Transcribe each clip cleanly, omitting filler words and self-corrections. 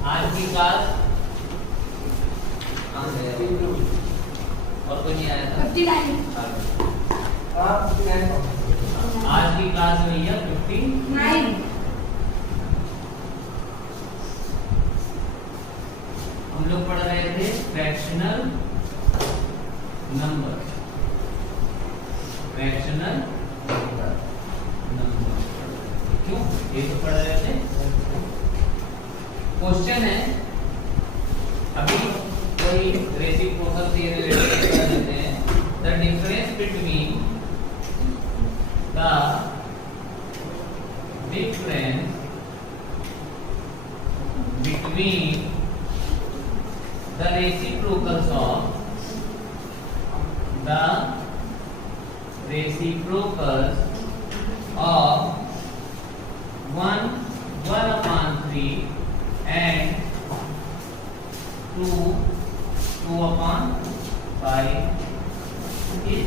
आज की क्लास और कोई नहीं आया था 59 आज की क्लास में भैया 59 हम लोग पढ़ रहे थे फ्रैक्शनल नंबर क्यों ये तो पढ़ रहे थे। क्वेश्चन है अभी कोई रेसिप्रोकल से रिलेटेड कर लेते हैं। The difference between the reciprocals of 1 upon 3 and 2 upon 5 is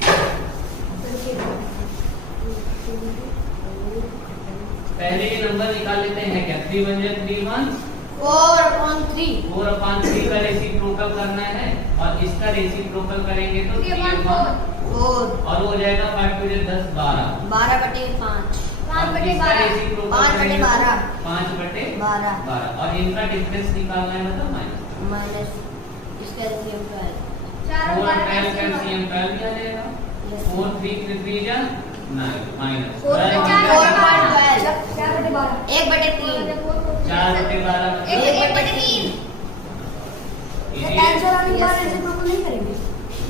पहले ये नंबर निकाल लेते हैं क्या 3 1 3 4/3 का रेसिप्रोकल करना है और इसका रेसिप्रोकल करेंगे तो 3/4 और हो जाएगा 5 2 10 12 12/5 5/12 और इनका डिफरेंस निकालना है मतलब माइनस इसका एलसीएम 4 12 कैल्शियम 12 आ जाएगा 4 3 3 जा 9 माइनस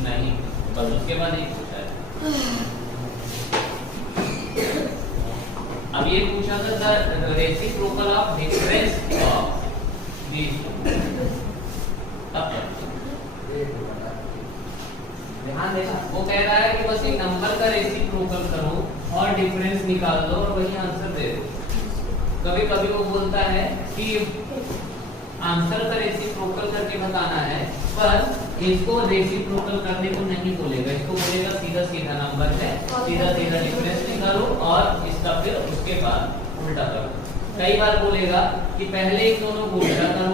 नहीं बस उसके बाद एक पूछा है। अब ये पूछा था reciprocal of difference of these ध्यान देना वो कह रहा है कि बस एक नंबर का रेसिप्रोकल करो और डिफरेंस निकाल दो और वही आंसर दे दो। कभी कभी वो बोलता है कि आंसर का रेसिप्रोकल करके बताना है पर इसको रेसिप्रोकल करने को नहीं बोलेगा, इसको बोलेगा सीधा सीधा नंबर है सीधा सीधा डिफरेंस निकालो और इसका फिर उसके बाद उल्टा करो। कई बार बोलेगा कि पहले इन दोनों को उल्टा करो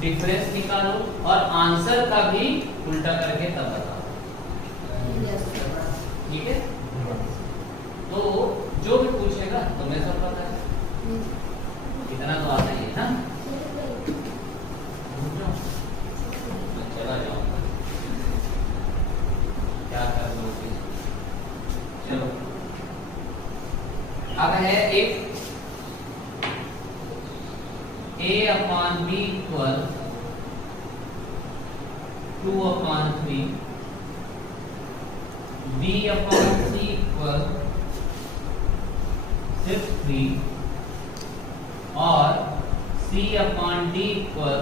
डिफरेंस निकालो और आंसर का भी उल्टा करके तब बताओ। ठीक है तो जो भी पूछेगा तुम्हें सब पता है इतना तो आता ही है ना। चला जाओ क्या कर दोगे। चलो अब है एक a/b equal 2/3 b/c equal 3 और c/d equal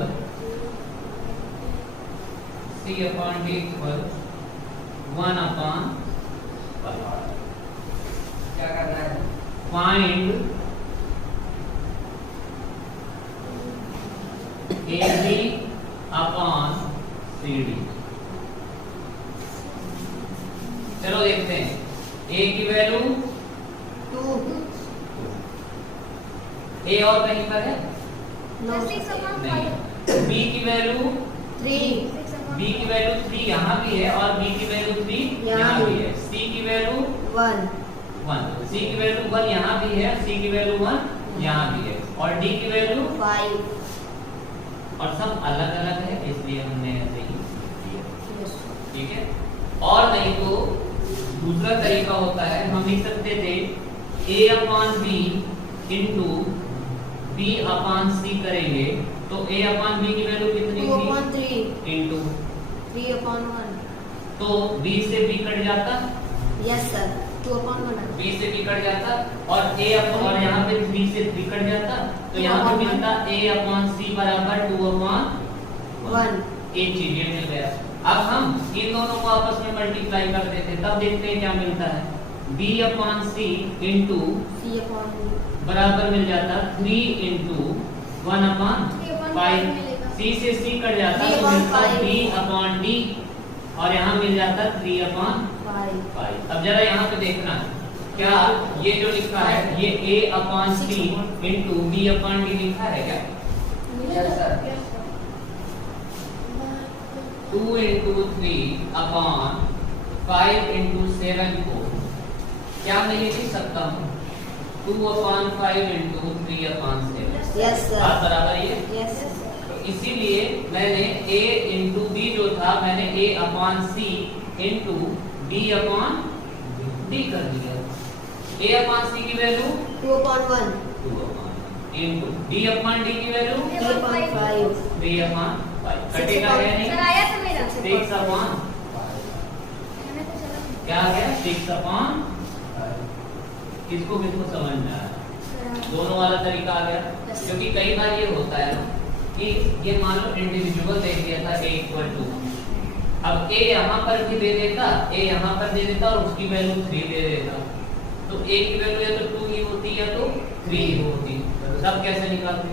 1/5। क्या करना है? Find AD/CD। चलो देखते हैं A की वैल्यू 2 A और कहीं पर है नहीं। B की वैल्यू 3 B की वैल्यू 3 यहाँ भी है और B की वैल्यू 3 यहाँ भी है। C की वैल्यू 1 C की वैल्यू 1 यहाँ भी है C की वैल्यू 1 यहाँ भी है और D की वैल्यू 5 और सब अलग अलग है इसलिए हमने ऐसे ही लिया। ठीक है और नहीं तो दूसरा तरीका होता है हम लिख सकते थे A/B इंटू B/C करेंगे तो A/B की वैल्यू कितनी थी 2/3 इंटू 3/1 तो B से B कट जाता यस सर 2/1 B से B कट जाता और और यहाँ पे 3 से 3 कट जाता तो यहाँ पे मिलता A/C बराबर 2/1। एक चीज ये मिल गया। अब हम इन दोनों को आपस में मल्टीप्लाई कर देते तब देखते हैं क्या मिलता है B/C इंटू बराबर मिल जाता 3 इंटू 1/5 C से C कट जाता तो मिलता B/D और यहाँ मिल जाता 3/5। अब जरा यहाँ पे देखना क्या ये जो लिखा है ये A/C इंटू B/D लिखा है क्या? Yes, sir. 2 into 3 upon 5 into 7 को क्या में लिख सकता हूँ? 2 upon 5 into 3 upon 7। Yes sir. बात बराबर है? Yes sir. तो इसीलिए मैंने a into b जो था मैंने a upon c into b upon d कर दिया। a upon c की value 2/1 2 upon into d upon d की वैल्यू 3.5 3 upon 5 कटेगा या नहीं? सर आया था मेरा 6 upon क्या आ गया? 6 upon किसको समझ में आया? दोनों वाला तरीका आ गया। क्योंकि कई बार ये होता है ना कि ये मान लो इंडिविजुअल दे दिया था a इक्वल टू, अब a यहाँ पर भी दे देता, a यहाँ पर दे देता और उसकी वैल्यू 3 दे देता, तो a की वैल्यू या तो 2 ही होती या तो 3 ही होती। सब कैसे निकालते?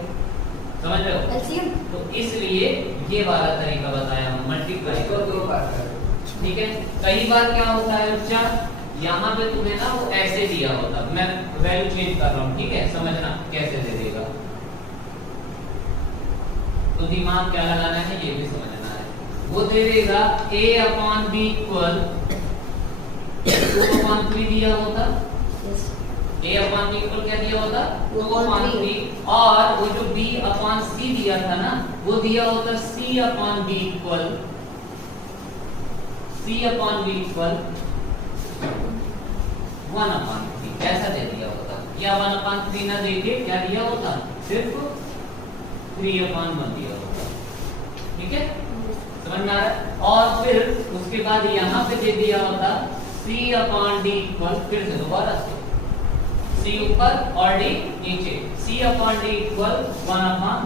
समझ रहे हो? एलसीएम। तो इसलिए ये वाला तरीका बताया हूँ, मल्टीप्लाई इसको दो बार कर। ठीक है। कई बार क्या होता है बच्चा, यहाँ पे तुम्हें ना वो ऐसे दिया होता, मैं वैल्यू चेंज कर रहा हूँ, ठीक है, समझना कैसे दे देगा। तो दिमाग क्या लगाना है ये भी समझना है। वो दे देगा a upon b इक्वल 2/3 दिया होता, yes. a upon b equal क्या दिया होता? 2/3 और वो जो b upon c दिया था ना वो दिया होता c upon b इक्वल 1/3 ऐसा दे दिया होता, या 1/3 ना देके क्या दिया होता? सिर्फ 3/1 दिया होता। ठीक है, समझ में आ रहा है? और फिर उसके बाद यहाँ पे दे दिया होता c/d इक्वल, फिर से दोबारा से c ऊपर और d नीचे, c/d इक्वल 1/5।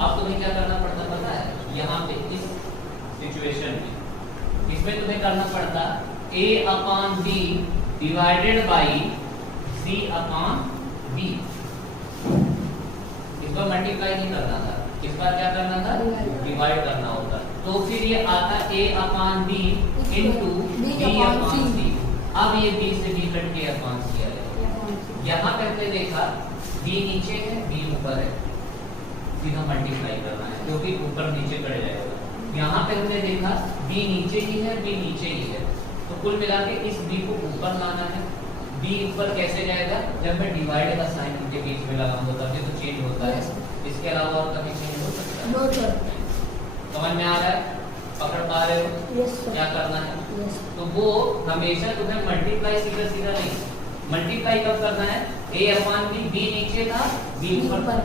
अब तुम्हें क्या करना पड़ता पता है? यहाँ पे इस सिचुएशन में इसमें तुम्हें करना पड़ता a/b डिवाइडेड बाई c/b। इस बार मल्टीप्लाई नहीं करना था, इस बार क्या करना था? डिवाइड करना होता। तो फिर ये आता a/b into b/c। अब ये b से b कट के अपॉन c आएगा। यहाँ पे हमने देखा b नीचे है b ऊपर है, सीधा मल्टीप्लाई करना है क्योंकि ऊपर नीचे कट जाएगा। यहाँ पे हमने देखा b नीचे ही है b नीचे ही है, तो कुल मिला के इस b को ऊपर लाना है। b ऊपर कैसे जाएगा? जब मैं डिवाइड का साइन इनके बीच में लगाऊंगा तभी तो चेंज होता है। इसके अलावा और कभी चेंज हो सकता है? No sir. समझ में आ रहा है? पकड़ पा रहे हो? Yes sir. क्या करना है? यस। तो वो हमेशा तुम्हें मल्टीप्लाई सीधा सीधा नहीं, मल्टीप्लाई कब करना है? a/b b नीचे था b ऊपर था,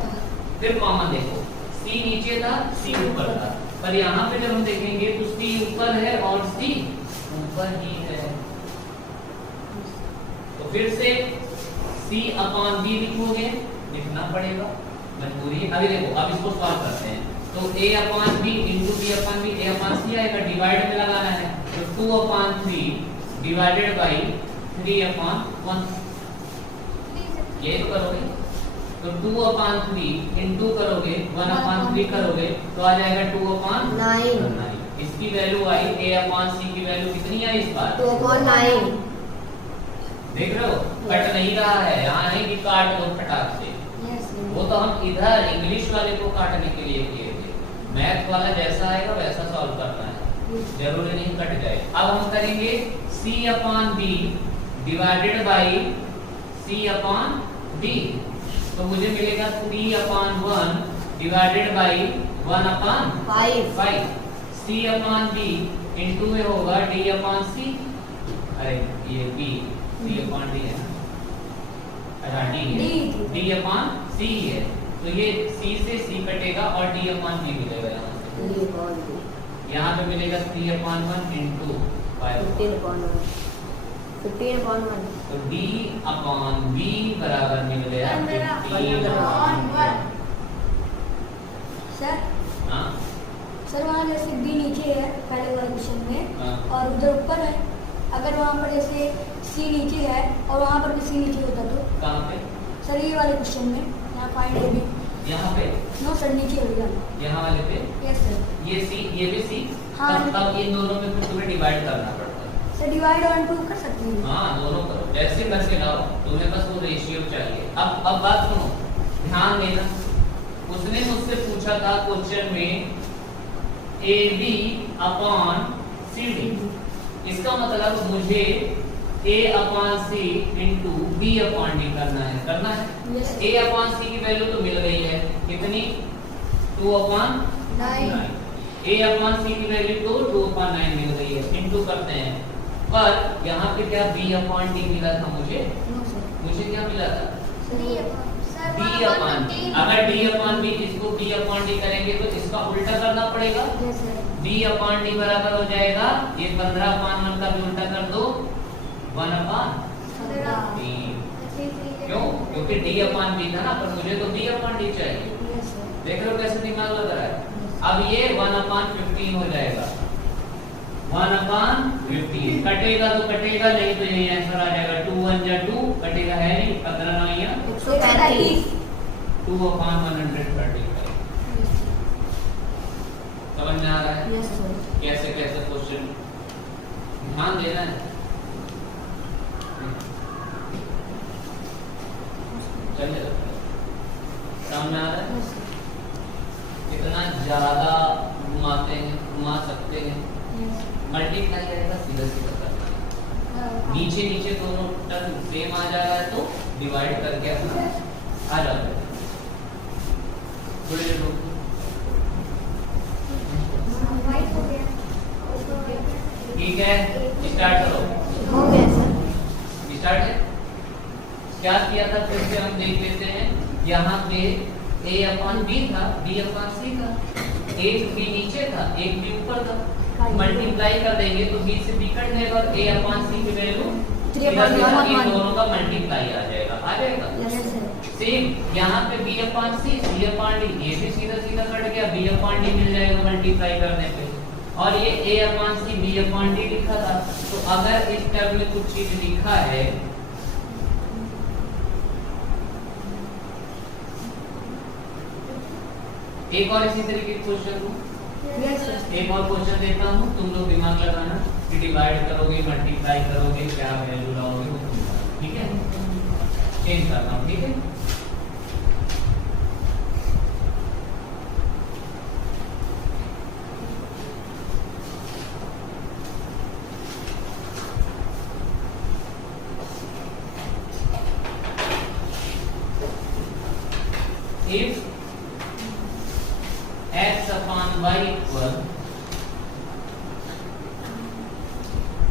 फिर कॉमन देखो c नीचे था c ऊपर था, पर यहाँ पे जब हम देखेंगे तो c ऊपर है और c ऊपर ही है, तो फिर से c/b लिखोगे, लिखना पड़ेगा मजबूरी। अभी देखो अब इसको सॉल्व करते हैं, तो a/b into b/b a/c आएगा, डिवाइड में लगाना है, तो 2/3 डिवाइडेड बाई 3/1 ये तो करोगे, तो 2/3 इनटू करोगे 1/3 करोगे तो आ जाएगा 2/9। इसकी वैल्यू आई a/c की वैल्यू कितनी आई इस बार? 2/9। देख रहे हो? कट नहीं रहा है, यहाँ नहीं कि काट दो फटाक से, यस। वो तो हम इधर इंग्लिश वाले को काटने के लिए किए थे, मैथ वाला जैसा आएगा वैसा सॉल्व करना है, जरूरी नहीं कट जाए। अब हम करेंगे c/b डिवाइडेड बाई c/d, तो मुझे मिलेगा 3/1 डिवाइडेड बाई 1/5 c/d इनटू में होगा d/c। अरे ये b d/d है ना, अच्छा d है, d/c है, तो ये c से c कटेगा और d/b मिलेगा यहाँ से, यहाँ पे मिलेगा 3/1 इनटू 15/1, तो d/b बराबर मिल गया 15/1। सर हाँ सर वहाँ जैसे बी नीचे है पहले वाले क्वेश्चन में हाँ। और उधर ऊपर है, अगर वहाँ पर जैसे सी नीचे है और वहाँ पर भी सी नीचे होता तो? कहाँ पे? सर ये वाले क्वेश्चन में यहाँ फाइंड ए बी। यहाँ पे? नो सर नीचे हो गया। यहाँ वाले पे? Yes sir. ये सी ये भी सी, हाँ। तब इन दोनों में फिर तुम्हें डिवाइड करना पड़ता है। सर डिवाइड 1 2 कर सकते हैं? हाँ दोनों करो, जैसे करके लाओ, तुम्हें बस वो रेशियो चाहिए। अब बात सुनो, ध्यान देना। उसने मुझसे पूछा था क्वेश्चन में AB अपॉन CD, इसका मतलब मुझे A upon C into B upon D करना है। A अपॉन C की वैल्यू तो मिल गई है, कितनी 2 अपॉन 9। A अपॉन C की वैल्यू तो 2 अपॉन 9 मिल गई है, इंटू करते हैं। पर यहाँ पे क्या B अपॉन D मिला था मुझे क्या मिला था D अपॉन D। अगर D अपॉन B इसको B अपॉन D करेंगे तो इसका उल्टा करना पड़ेगा। D अपॉन D बराबर हो जाएगा, ये 15 अपॉन 1 का भी उल्टा कर दो, 1 अपॉन D। क्यों? क्योंकि D अपॉन B था ना, पर मुझे तो B अपॉन D चाहिए। देख रहे हो कैसे दिमाग लग रहा है। अब ये 1 अपॉन 15 हो जाएगा, 1 अपॉन 15 कटेगा तो कटेगा, नहीं तो यही आंसर आ जाएगा। 2 1 जा 2 कटेगा है नहीं, 15 9 या 135। 2 अपॉन 135। समझ में आ रहा है कैसे कैसे क्वेश्चन ध्यान देना है। चलिए समझ में आ रहा है। इतना ज्यादा घुमा सकते हैं। मल्टीप्लाई करेगा सीधा सीधा करना है। नीचे नीचे दोनों टर्म सेम आ जा रहा है तो डिवाइड करके अपना आ जाता है। थोड़ी देर रुको। ठीक है, स्टार्ट करो। हो गया सर। स्टार्ट है। क्या किया था फिर से हम देख लेते हैं। यहाँ पे A अपॉन B था, B अपॉन C था, एक B नीचे था, एक B ऊपर था। मल्टीप्लाई कर देंगे तो B से B कट जाएगा और A अपॉन C की वैल्यू इन दोनों का मल्टीप्लाई आ जाएगा। सेम यहाँ पे B upon C, C upon D, ये भी सीधा सीधा कट गया, B अपॉन D मिल जाएगा मल्टीप्लाई करने पे। और ये A upon C B upon D लिखा था, तो अगर इस टर्म में कुछ चीज लिखा है एक और इसी तरीके का क्वेश्चन एक और क्वेश्चन देता हूँ, तुम लोग दिमाग लगाना कि डिवाइड करोगे मल्टीप्लाई करोगे क्या वैल्यू लाओगे, ठीक है। चेंज करता हूँ, ठीक है। If x upon y equal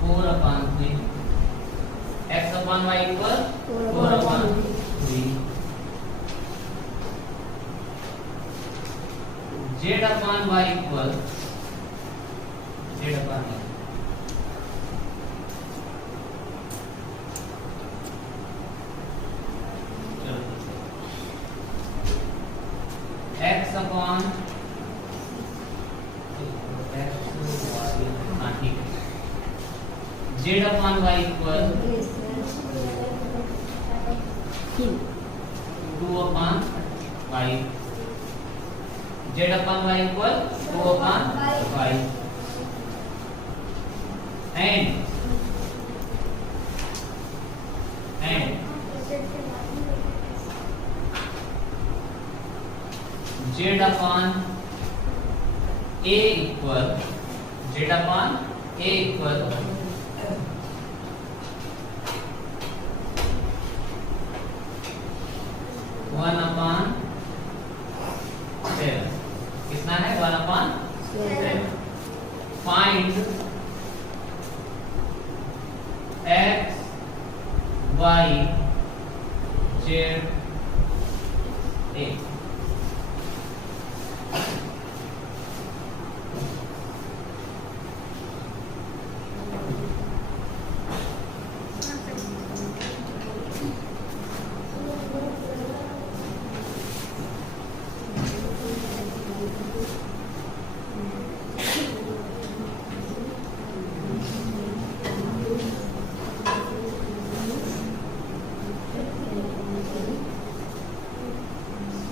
4 upon 3, x upon y equal 4 upon 3, z upon y equal z upon y, x upon z upon y equal 2 upon y, z upon y equal 2 upon y, and z upon a equal 1 upon 7। कितना है? 1 upon 7। Find x, y, z, a।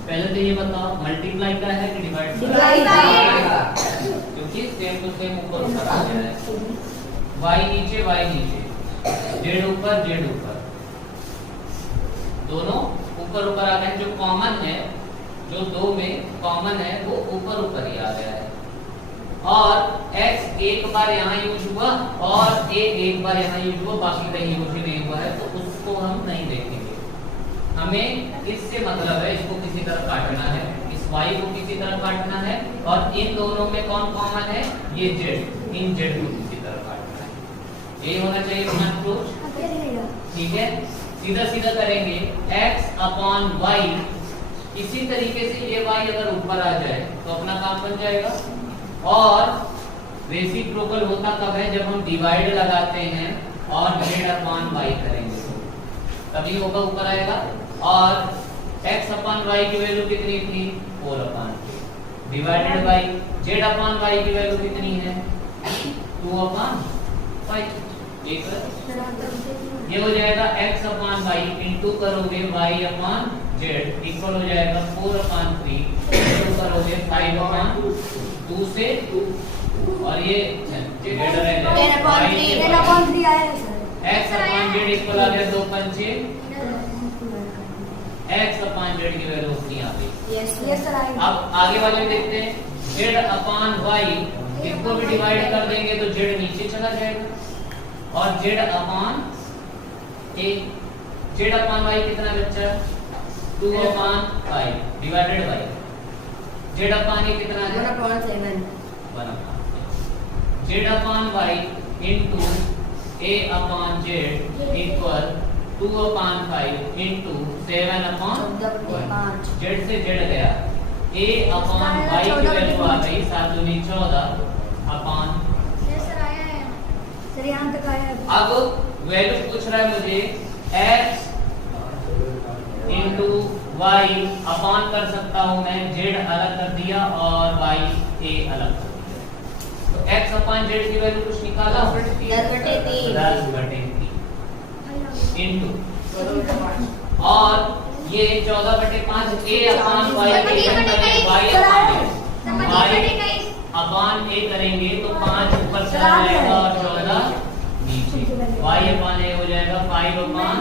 पहले तो ये बताओ multiply का है कि divide का? क्योंकि सेम टू सेम ऊपर ऊपर आ गया है। y नीचे z ऊपर दोनों ऊपर ऊपर आ गए, जो कॉमन है, जो दो में कॉमन है वो ऊपर ऊपर ही आ गया है। और x एक बार यहाँ यूज हुआ और a एक बार यहाँ यूज हुआ, बाकी कहीं यूज ही नहीं हुआ है, तो उसको हम नहीं देखेंगे। हमें इससे मतलब है इसको किसी तरह काटना है, इस y को किसी तरह काटना है, और इन दोनों में कौन कॉमन है, ये z, इन z को किसी तरह काटना है। यही होना चाहिए अपना अप्रोच। ठीक है, सीधा सीधा करेंगे x अपॉन y। इसी तरीके से ये y अगर ऊपर आ जाए तो अपना काम बन जाएगा। और रेसिप्रोकल होता कब है, जब हम डिवाइड लगाते हैं और z अपॉन y करेंगे तभी होगा, ऊपर आएगा। और x अपॉन y की वैल्यू कितनी थी, 4 upon divided by z upon y की वैल्यू कितनी है, 2 अपॉन 5। ये हो जाएगा x अपॉन y इंटू करोगे y अपॉन z इक्वल हो जाएगा 4 अपॉन 3 इंटू करोगे 5 अपॉन 2 से, और ये z रहेगा 10 अपॉन 3 आया sir. x upon z equal आ गया 2 पंचे x अपॉन z की वैल्यू उतनी आ गई। यस सर आया। अब आगे वाले देखते हैं, z अपॉन y इसको भी डिवाइड कर देंगे तो z नीचे चला जाएगा, और z upon a, z upon y कितना बच्चा, 2 upon 5 divided by z upon a कितना है, 1 upon 7। 1 upon z upon y into a upon z equal 2 upon 5 into 7 upon 1। z से z गया, a अपॉन y की वैल्यू आ गई 7 दूनी 14 upon. Sir यहाँ तक आया। अब वैल्यू पूछ रहा है मुझे x इंटू वाई अपॉन कर सकता हूं मैं, z अलग कर दिया और y a अलग कर दिया, तो x अपॉन z की वैल्यू कुछ निकाला, 10/3 इंटू, और ये 14/5 a upon y upon a करेंगे तो 5 ऊपर चला जाएगा और 14 नीचे, y अपॉन a हो जाएगा 5 अपॉन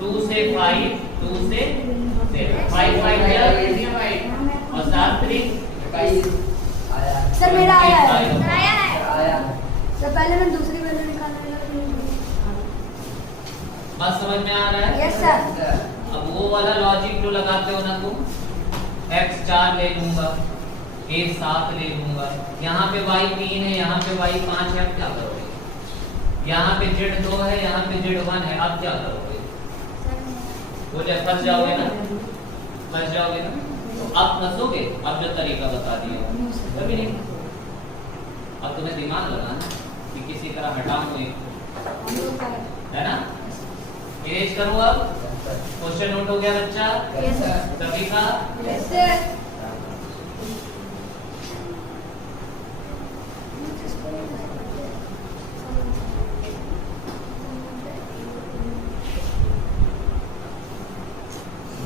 2 से 5 2 से 7 5 और 7 3 सर मेरा आया है। आया। सर पहले मैं दूसरी वैल्यू निकालना है। बात समझ में आ रहा है? Yes sir. अब वो वाला लॉजिक जो लगाते हो ना तुम, x 4 ले लूंगा, a 7 ले लूंगा, यहाँ पे y 3 है, यहाँ पे y 5 है, अब क्या करोगे? यहाँ पे z 2 है, यहाँ पे z 1 है, अब क्या करोगे? वो जब फंस जाओगे ना, फंस जाओगे ना, तो अब फंसोगे। अब जो तरीका बता दिया कभी नहीं, अब तुम्हें दिमाग लगाना कि किसी तरह हटाऊं एक, है ना? इरेज करूं अब। क्वेश्चन नोट हो गया बच्चा? Yes sir. सभी का? Yes sir.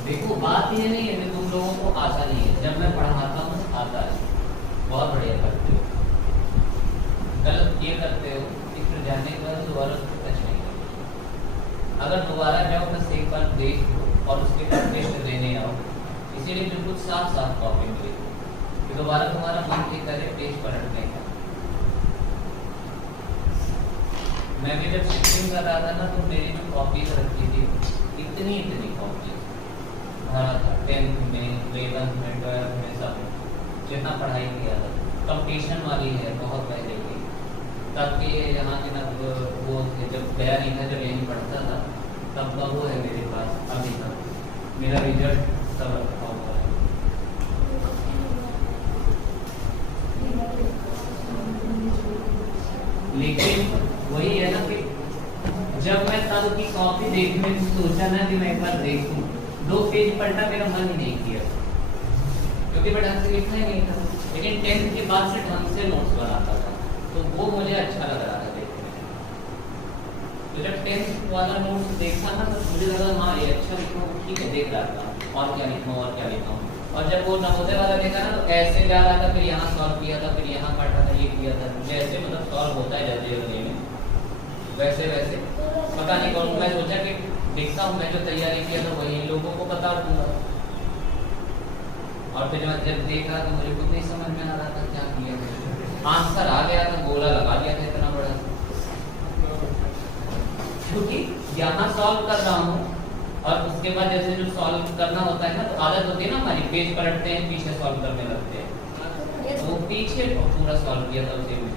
देखो बात ये नहीं है कि तुम लोगों को आता नहीं है, जब मैं पढ़ाता हूँ आता है, बहुत बढ़िया करते हो। गलत ये करते हो कि फिर जाने के बाद दोबारा उसको टच नहीं करते। अगर दोबारा जाओ बस एक बार देखो और उसके बाद टेस्ट देने आओ, इसीलिए बिल्कुल साफ साफ कॉपी में लिखो कि दोबारा तुम्हारा मन नहीं करे पेज पलटने का। मैं भी जब शिफ्टिंग कर रहा था ना, तो मेरी जो कॉपीज रखी थी इतनी कॉपी भरा था, 10th में 11th में 12th में सब जितना पढ़ाई किया था। कंपटीशन वाली है बहुत पहले की, तब के यहाँ के ना वो थे, जब गया नहीं था, जब यहीं पढ़ता था तब का वो है मेरे पास अभी तक, मेरा रिजल्ट सब रखा हुआ है। लेकिन वही है ना कि जब मैं तब की कॉपी देखने की सोचा ना कि मैं एक बार देखूं, 2 पेज पढ़ना मेरा मन ही नहीं किया, क्योंकि मैं ढंग से लिखना ही नहीं था। लेकिन 10th के बाद से ढंग से नोट्स बनाता था, तो वो मुझे अच्छा लग रहा था देखने में। तो जब 10th वाला नोट्स देखा ना, तो मुझे लगा हाँ ये अच्छा लिखा हूँ, ठीक है, देख रहा था और क्या लिखा और क्या लिखा हूँ। और जब वो नवोदय वाला देखा ना, तो ऐसे जा रहा था, फिर यहाँ सॉल्व किया था, फिर यहाँ पढ़ा था, ये किया था, जैसे मतलब सॉल्व होता है जल्दी में, वैसे वैसे पता नहीं कौन। मैं सोचा कि देखता हूँ मैं जो तैयारी किया था वही बता दूंगा। और फिर जब देखा तो मुझे खुद नहीं समझ में आ रहा था क्या किया है। आंसर आ गया था, गोला लगा दिया था इतना बड़ा, क्योंकि यहाँ सॉल्व कर रहा हूँ और उसके बाद जैसे जो सॉल्व करना होता है ना, तो आदत होती है ना हमारी, पेज पलटते हैं पीछे सॉल्व करने लगते हैं, तो पीछे पूरा सॉल्व किया था उसे में।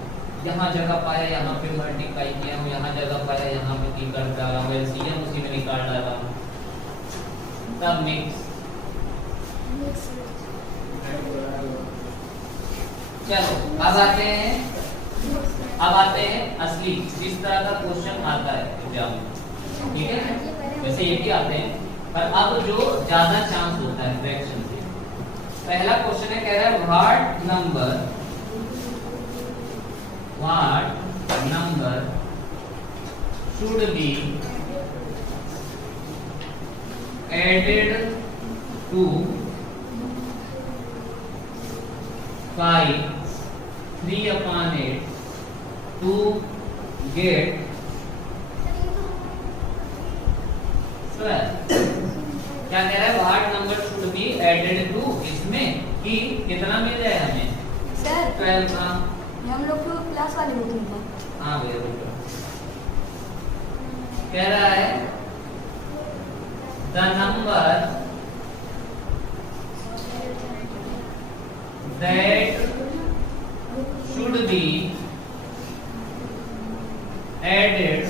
यहाँ जगह पाया यहाँ पे मल्टीप्लाई किया हूँ, यहाँ जगह पाया यहाँ पे की कर डाला हूँ, एलसीएम उसी में निकाल डाला हूँ, तब मिक्स। चलो अब आते हैं असली जिस तरह का क्वेश्चन आता है एग्जाम में, ठीक है। वैसे ये भी आते हैं, पर अब जो ज्यादा चांस होता है फ्रैक्शन से। पहला क्वेश्चन है, कह रहा है what number should be added to 5 3/8 to get 12। क्या कह रहा है, what number should be added to, इसमें कि कितना मिल जाए हमें सर 12 का। हम लोग तो क्लास वाले होते हैं। हाँ भैया, कह रहा है the number that should be added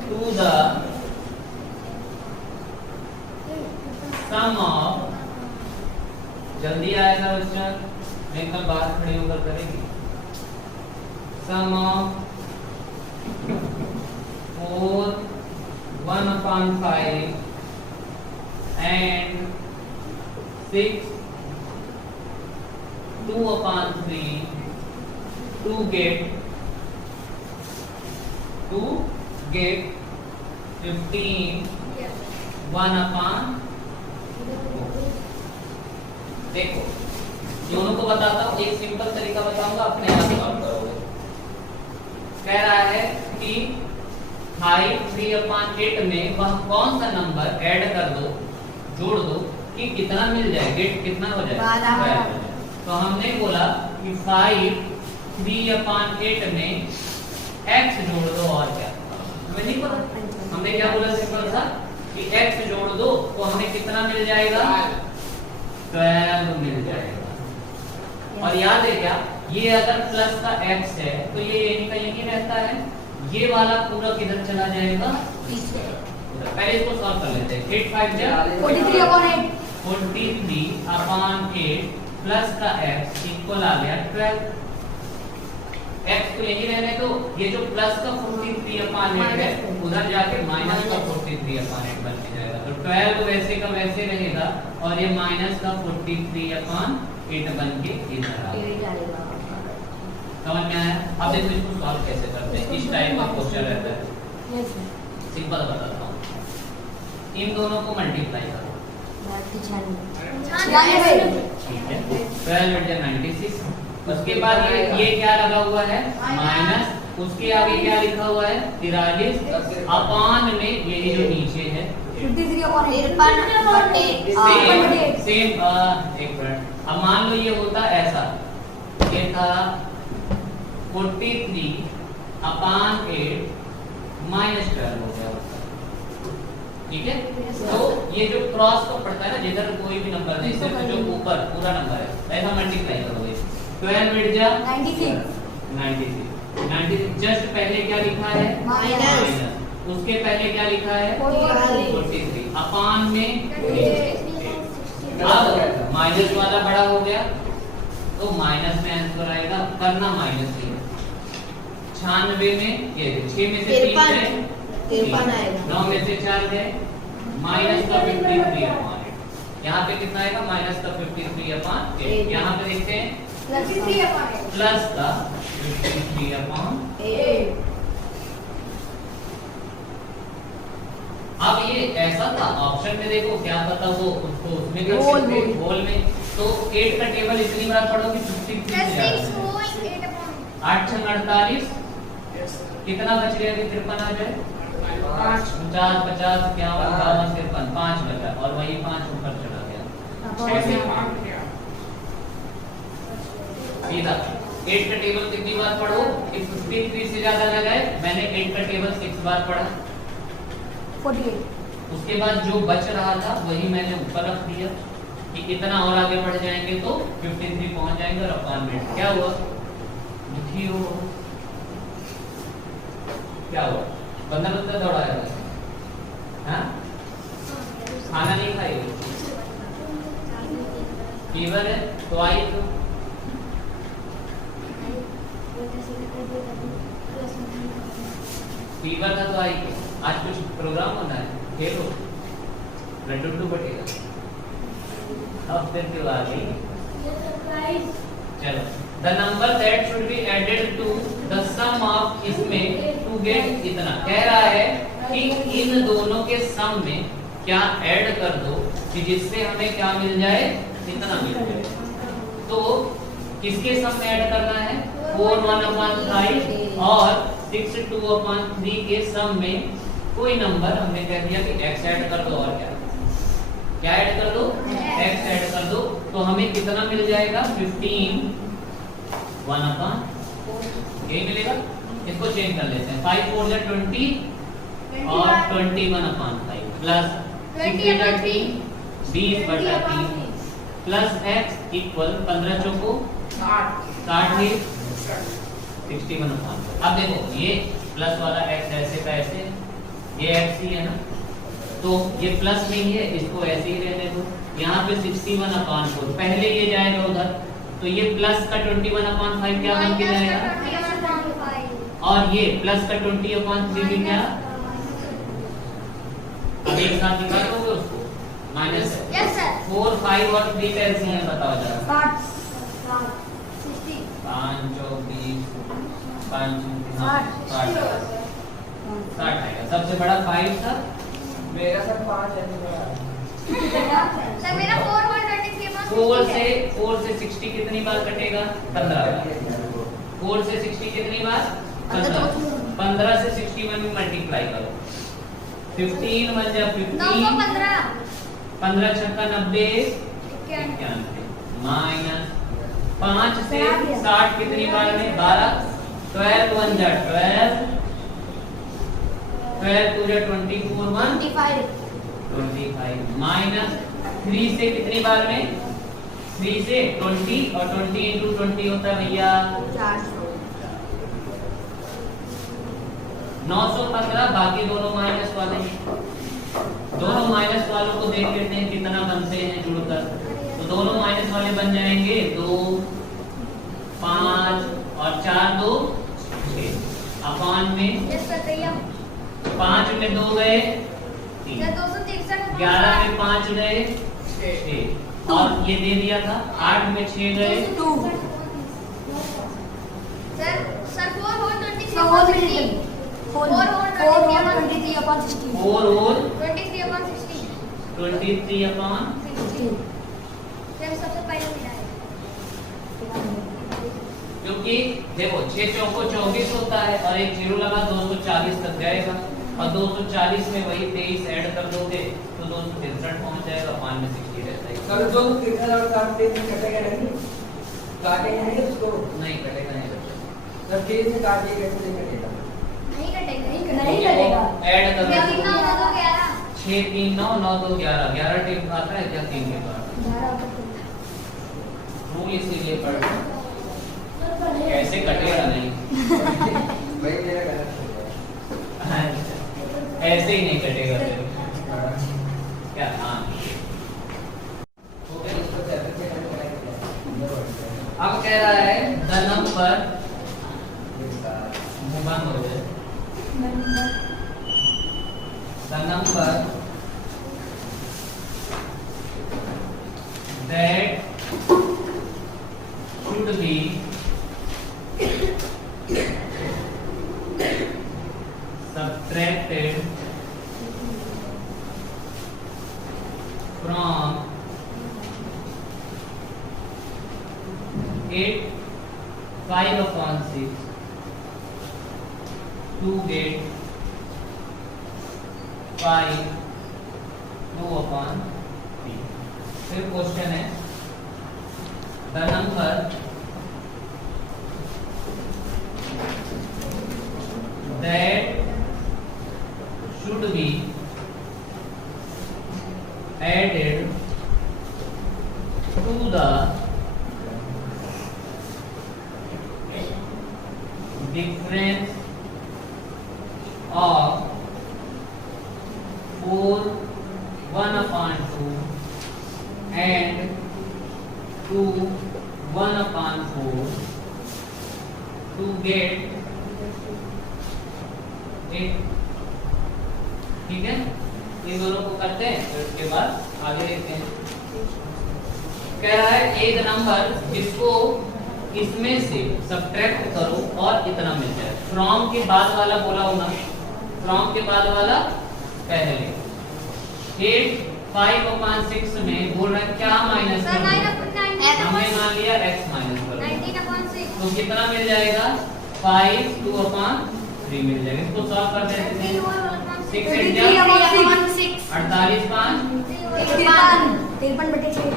to the sum of, जल्दी आएगा बच्चा, मैं कल बात खड़ी होकर करेंगे, sum of 4 1/5 and 6 2/3 to get 15 1/4। देखो दोनों को बताता हूँ, एक सिंपल तरीका बताऊंगा, अपने आप सॉल्व करोगे। कह रहा है कि 3/8 में वह कौन सा नंबर ऐड कर दो, जोड़ दो कि कितना मिल जाए, गेट कितना हो जाए। तो हमने बोला कि 5 3/8 में x जोड़ दो, और क्या हमें नहीं पता, हमने क्या बोला सिंपल सा कि x जोड़ दो तो हमें कितना मिल जाएगा, 12 मिल जाएगा। और याद है क्या, ये अगर प्लस का x है तो ये यहीं का यहीं रहता है, ये वाला पूरा किधर चला जाएगा, पहले इसको सॉल्व कर लेते हैं। 8 5 जा 43/8 43/8 प्लस का x इक्वल आ गया 12। x को यही रहने तो ये जो प्लस का 43/8 है उधर जाके माइनस का 43/8 बन के जाएगा, तो 12 वैसे का वैसे रहेगा और ये माइनस का 43/8 बन के इधर आ जाएगा। समझ में आया? अब देखो इसको सॉल्व कैसे करते हैं, इस टाइप का क्वेश्चन रहता है, सिंपल बताता हूँ। इन दोनों को मल्टीप्लाई करो, ठीक है, 12 × 96। उसके बाद ये क्या लगा हुआ है माइनस, उसके आगे क्या लिखा हुआ है 43 अपान में ये जो नीचे है 53/8 सेम। एक मिनट, अब मान लो ये होता ऐसा, ये था 43/8 माइनस 12 हो गया, ठीक है। तो ये जो क्रॉस को पड़ता है ना, जिधर कोई भी नंबर नहीं, सिर्फ जो ऊपर पूरा नंबर है ऐसा मल्टीप्लाई करोगे, 12 मिट जा 96 जस्ट पहले क्या लिखा है माइनस, उसके पहले क्या लिखा है 43 अपान में। अब माइनस वाला बड़ा हो गया तो माइनस में आंसर आएगा, करना माइनस ही 96 में ये 6 में से 3 है 53 आएगा, 9 में से 4 है माइनस का 53/8, यहाँ पे कितना आएगा माइनस का 53/8। यहाँ पे देखते हैं प्लस का 53/8। अब ये ऐसा था ऑप्शन में, देखो क्या पता वो उसको उसमें कर सकते होल में, तो 8 का टेबल इतनी बार पढ़ोगे 53 8 × 48 कितना बच गया कि 53 आ जाए 50 50 51 52 53 5 कैसे सीधा 8 का टेबल कितनी बार पढ़ो कि 53 से ज्यादा ना जाए। मैंने 8 का टेबल 6 बार पढ़ा। 48 उसके बाद जो बच रहा था वही मैंने ऊपर रख दिया कि कितना और आगे बढ़ जाएंगे तो 53 पहुंच जाएंगे। और अपान में क्या हुआ, दुखी हो, क्या हुआ, बंदा दौड़ाया हाँ? खाना नहीं खाएगी, फीवर है तो आई तो फीवर था तो आई। आज कुछ प्रोग्राम होना है, खेलो, लड्डू बटेगा। अब फिर क्यों आ गई? चलो, the number that should be added to the sum of, इसमें टू गेट इतना कह रहा है कि इन दोनों के सम में क्या ऐड कर दो कि जिससे हमें क्या मिल जाए, इतना मिल जाए। तो किसके सम में ऐड करना है? 4 1/5 और 6 2/3 के सम में कोई नंबर हमने कह दिया कि x ऐड कर दो। और क्या ऐड कर दो? x ऐड कर दो। तो हमें कितना मिल जाएगा? 15 1/4 यही मिलेगा। इसको चेंज कर लेते हैं। 5 4 20 और 21/5 प्लस 6/3 20/3 प्लस x इक्वल 15 चौको 60 61/5। अब देखो ये प्लस वाला x ऐसे का ऐसे, ये x ही है ना, तो ये प्लस नहीं है, इसको ऐसे ही रहने दो। यहाँ पे 61/4 पहले ये जाएगा उधर, तो ये प्लस का 21/5 क्या बन के जाएगा, और ये प्लस का 20/3 भी क्या, अब एक साथ निकाल दोगे उसको, माइनस है। Yes sir. 4 5 और 3 कैसे हैं बताओ जरा। 60 5 20 5 60 आएगा। सबसे बड़ा 5 था मेरा सर 5 है। सर मेरा 4 से 60 कितनी बार कटेगा? 15 बार। 4 से 60 कितनी बार? 15। 15 से 61 में मल्टीप्लाई करो, 15 बन जा 15 15 छक्का 90 91 माइनस 5 से 60 कितनी बार में? 12 12 1 जा 12 12 2 जा 24 25 माइनस 3 से कितनी बार में? 3 से 20 और 20 into 20 होता है भैया 915। बाकी दोनों माइनस वाले, दोनों माइनस वालों को देख लेते हैं कितना बनते हैं जुड़कर। तो दोनों माइनस वाले बन जाएंगे 2 5 और 4 2 6 अपान में 5 में 2 गए 3, 11 में 5 गए 6 और ये दे दिया था 8 में 6 गए 2 4 और 23/16 4 और 23/16 क्योंकि देखो 6 चौको 24 होता है और एक जीरो लगा 240 तक जाएगा, और 240 में वही 23 ऐड कर दोगे तो 263 पहुंच जाएगा। 5 में 60 रहता है। सर जो 3000 काटते हैं कटेगा नहीं, काटेंगे नहीं उसको, नहीं कटेगा, नहीं कटेगा। सर 30 से काटिए कैसे नहीं कटेगा? नहीं करेगा। ऐड कर 6 3 9 9 2 11 11 टिक आता है क्या 3 के बाद? रूल इसीलिए पढ़ कैसे कटेगा नहीं भाई मेरा गलत हो गया। ऐसे ही नहीं कटेगा फिर क्या? हाँ इसको चैप्टर से करके लगाएंगे। अब कह रहा है द नंबर बंद हो जाए, the number that should be subtracted from 8 5/6 to get 5 2/3। फिर क्वेश्चन है the number that should be added to the difference of 4 1/2 and 2 1/4 to get ठीक है, इन दोनों को करते हैं फिर उसके बाद आगे देखते हैं। कह रहा है एक नंबर जिसको इसमें से सब्ट्रैक्ट करो और इतना मिल जाए। फ्रॉम के बाद वाला बोला होगा, फ्रॉम के बाद वाला पहले 8 5/6 में बोल रहा है क्या माइनस सर हमने मान लिया x माइनस कर 19/6 तो कितना मिल जाएगा 5 2/3 मिल जाएगा। इसको सॉल्व कर देते हैं 6 48 5 53/6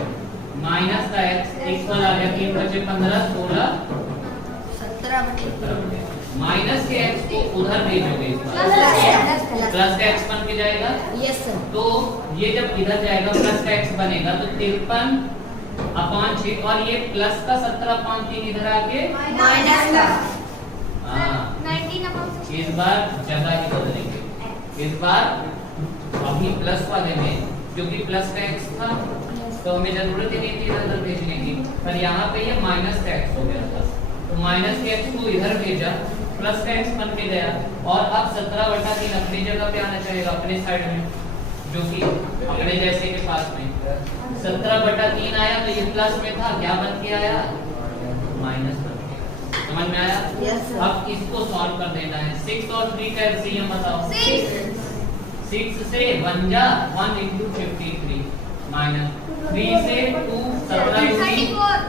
माइनस का x इक्वल आ गया 3 बचे 15 16 17/6 माइनस के x को उधर भेजोगे इस बार प्लस का x बन के जाएगा। Yes sir. तो ये जब इधर जाएगा प्लस का x बनेगा तो 53/6 और ये प्लस का 17/3 इधर आके माइनस का हाँ 19/6 इस बार जगह ही बदलेंगे। इस बार अभी प्लस वाले में क्योंकि प्लस का x था तो हमें जरूरत ही नहीं थी इधर भेजने की, पर यहाँ पे ये माइनस का x हो गया था तो माइनस के x को इधर भेजा प्लस का x बन के गया और अब 17/3 अपनी जगह पे आना चाहिए अपने साइड में जो कि अपने जैसे के पास में 17/3 आया तो ये प्लस में था क्या बन के आया माइनस बन के आया। समझ में आया? Yes sir. अब इसको सॉल्व कर देना है 6 और 3 का एलसीएम बताओ 6 से 1 जा 1 into 53 माइनस 3 से 2 17 34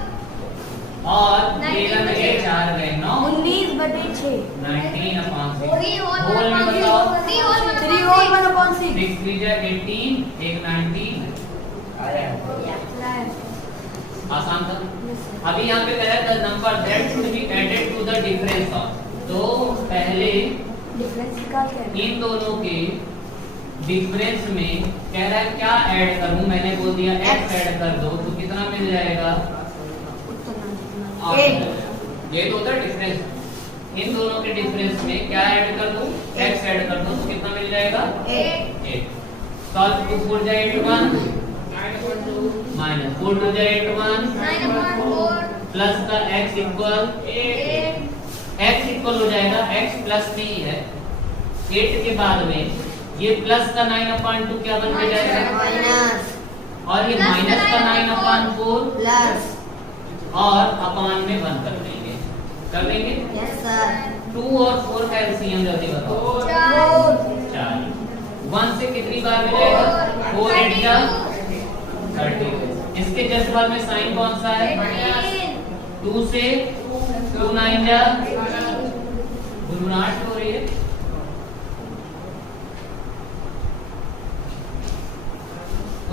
और 13 में 4 गए 9 19/6 19/6 3 होल में बताओ 3 और 1/6 6 3 जा 18 एक 19 आया आसान था। अभी यहाँ पे कह रहा है the number that should be added to the difference of, तो पहले डिफरेंस निकाल के इन दोनों के डिफरेंस में कह रहा है क्या ऐड करूं, मैंने बोल दिया x ऐड कर दो तो कितना मिल जाएगा 8। ये तो होता है डिफरेंस। इन दोनों के डिफरेंस में क्या ऐड कर दूं x ऐड कर दूं तो कितना मिल जाएगा 8। सॉल्व 2 4 जा 8 1 माइनस 4 2 जा 8 1 9/4 प्लस का x इक्वल 8 x इक्वल हो जाएगा x प्लस b है 8 के बाद में ये प्लस का 9/2 क्या बन के जाएगा माइनस और ये माइनस का 9/4 प्लस और अपान में 1 कर देंगे यस सर 2 और 4 का एलसीएम जल्दी बताओ 4 1 से कितनी बार मिलेगा 4 8 जा 30। इसके जस्ट बाद में साइन कौन सा है 2 से 2 9 जा गुणनाट हो रही है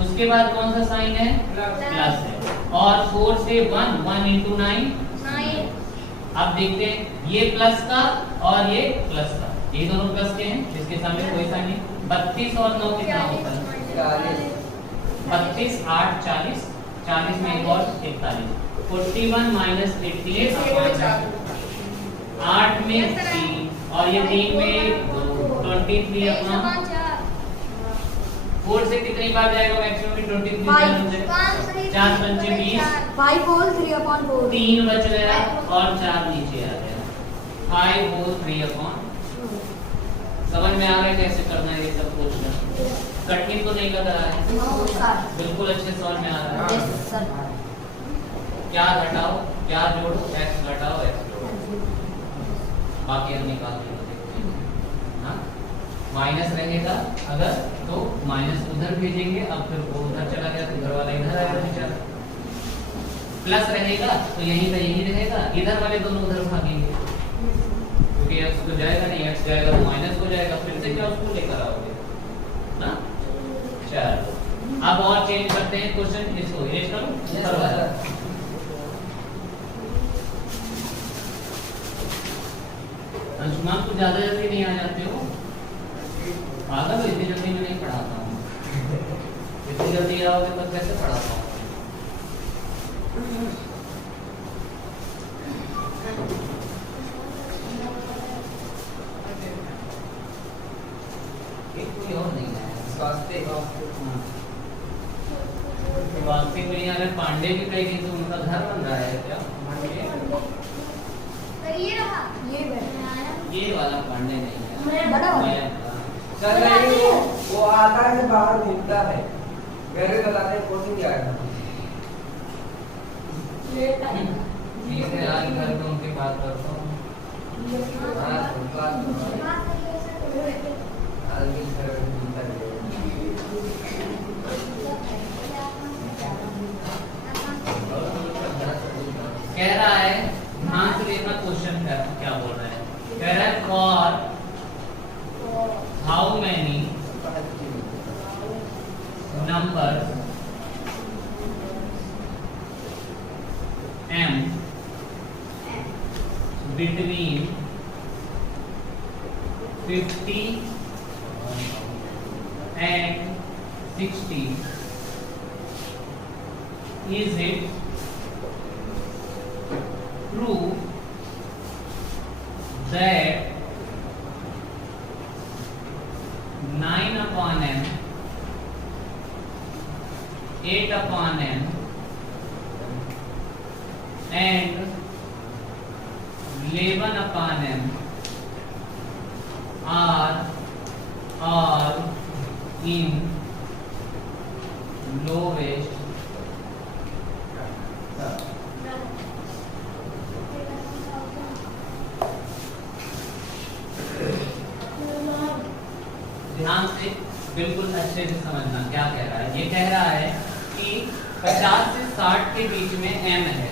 उसके बाद कौन सा साइन है प्लस है और 4 से 1 1 into 9 अब देखते हैं ये प्लस का और ये प्लस का ये दोनों प्लस के हैं जिसके सामने कोई साइन नहीं 32 और 9 कितना होता है 32 8 40 40 में एक और 41 41 माइनस 88 8 में 3 और ये 3 में 23 अपना 4 से कितनी बार जाएगा मैक्सिमम 23 4 5 20 5 होल 3/4 3 बच गया और 4 नीचे आ गया 5 होल 3/4 समझ में आ रहा है कैसे करना है ये सब क्वेश्चन कठिन तो नहीं लग रहा है नो सर बिल्कुल अच्छे समझ में आ रहा है यस सर क्या घटाओ क्या जोड़ो x घटाओ x जोड़ो बाकी हम निकाल देंगे हाँ माइनस रहेगा अगर तो माइनस उधर भेजेंगे अब फिर वो उधर चला गया तो इधर वाला इधर आएगा बेचारा प्लस रहेगा तो यहीं का यही रहेगा इधर वाले दोनों उधर भागेंगे क्योंकि x तो जाएगा नहीं x जाएगा तो माइनस हो जाएगा फिर से क्या उसको लेकर आओगे ना चलो अब और चेंज करते हैं क्वेश्चन, इसको इरेज करो ऊपर वाला। अंशुमान को ज्यादा जल्दी नहीं आ जाते हो, पागल हो, इतनी जल्दी मैं नहीं पढ़ाता हूँ। इतनी जल्दी आओगे तब कैसे पढ़ाता हूँ। कोई और नहीं है स्वास्थ्य वास्तविक में यार पांडे भी कहेगी तो उनका घर बन रहा है क्या? तो ये रहा, ये बैठ ये वाला पांडे नहीं है, बड़ा वाला। मैं- सर नहीं, वो आता है बाहर घूमता है, मेरे बताते हैं कोचिंग जाएगा। ठीक है यार, घर पे उनके बात करता हूँ। हाँ, बात करिए सर। आदमी सर घूमता है। कह रहा है, ध्यान से देखना क्वेश्चन क्या बोल रहा है। कह रहा है for how many number m between 50 and 60 is it true that 9 upon m, 8 upon m and 11 upon m are in lowest ध्यान से बिल्कुल अच्छे से समझना क्या कह रहा है। ये कह रहा है कि 50 से 60 के बीच में m है।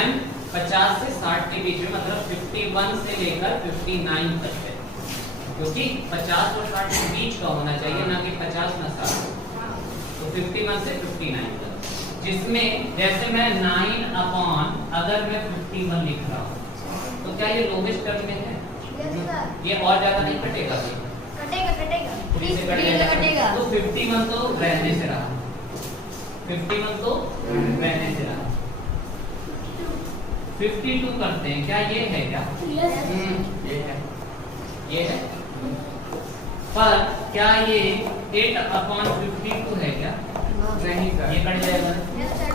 m 50 से 60 के बीच में मतलब 51 से लेकर 59 तक है, क्योंकि 50 और 60 के बीच का होना चाहिए, ना कि 50 ना 60। तो 51 से 59 तक, जिसमें जैसे मैं 9 अपॉन अगर मैं 51 लिख रहा हूँ तो क्या ये लोवेस्ट टर्म में है? Yes, sir. ये और ज्यादा नहीं कटेगा, कटेगा कटेगा। थोड़ी से कट बीच में जाएगा। कटेगा। तो 51 तो रहने से रहा, 51 तो रहने से रहा। 52 करते हैं, क्या ये है क्या? ये है। पर क्या ये 8/52 है क्या? नहीं सर, ये कट जाएगा। Yes, sir.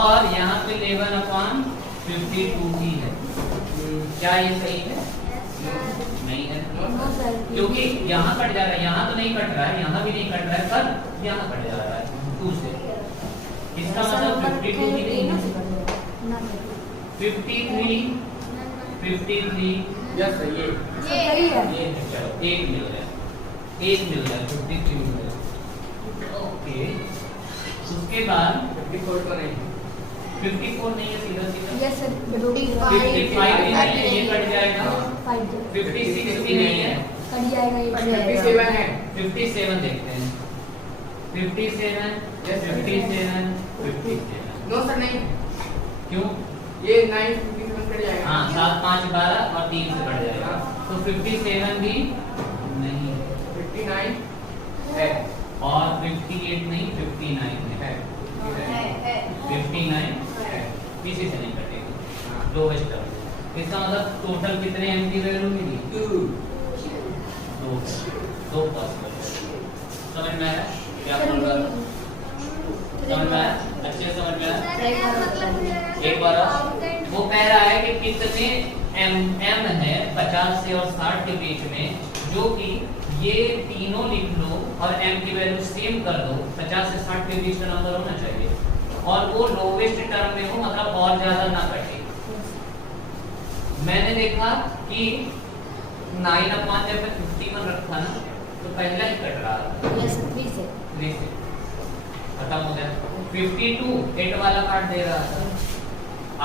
और यहाँ पे 11/52 ही है। क्या ये सही है? Yes, sir. नहीं है, क्योंकि यहाँ कट जा रहा है, यहाँ तो नहीं कट रहा है, यहाँ भी नहीं कट रहा है, पर यहाँ कट जा रहा है 2 से। इसका मतलब 52 भी नहीं है। 53 यस सर, ये ये है, चलो एक मिल गया, 53 मिल गया। ओके, उसके बाद 54 तो नहीं, 54 नहीं है, सीधा सीधा यस सर, 55 भी नहीं है, ये कट जाएगा। 56 भी नहीं है, कट जाएगा ये। 57 है। 57 देखते हैं। 57 57 57 नो सर नहीं, क्यों? ये 9 57 कट जाएगा। हाँ, 7 5 12 और 3 से कट जाएगा, तो 57 भी नहीं है, 59 है और 58 नहीं, 59 है, है 59 है, किसी से नहीं कटेगा, लोवेस्ट टर्म। इसका मतलब टोटल कितने m की वैल्यू मिली? 2 दो पॉसिबल। समझ में आया क्या बोल रहा है? समझ में आया? अच्छे से समझ में आया? मतलब एक बार और। वो कह रहा है कि कितने m है 50 से और 60 के बीच में, जो कि ये तीनों लिख लो और m की वैल्यू सेम कर दो, 50 से 60 के बीच का नंबर होना चाहिए और वो लोवेस्ट टर्म में हो, मतलब और ज्यादा ना कटे। मैंने देखा कि 9 अपॉन जब मैं 51 रखा ना तो पहला ही कट रहा था, यस 3 से 3 से खत्म हो गया। 52 8 वाला काट दे रहा था,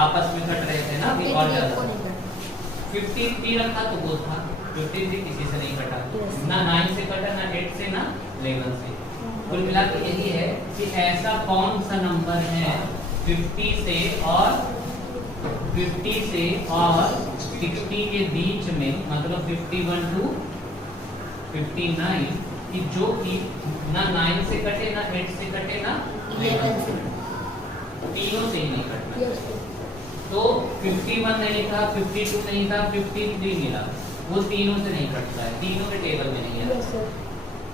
आपस में कट रहे थे ना, अभी और ज्यादा। 53 रखा तो वो था, 53 किसी से नहीं कटा, Yes. ना 9 से कटा, ना 8 से, ना 11 से, कुल मिला के यही है कि ऐसा कौन सा नंबर है 50 से और 60 के बीच में, मतलब 51 to 59, कि जो कि ना 9 से कटे, ना 8 से कटे, ना 11 से, तीनों से ही नहीं कटना। Yes, sir. तो 51 नहीं था, 52 नहीं था, 53 मिला, वो तीनों से नहीं कटता है, तीनों के टेबल में नहीं है। Yes, sir.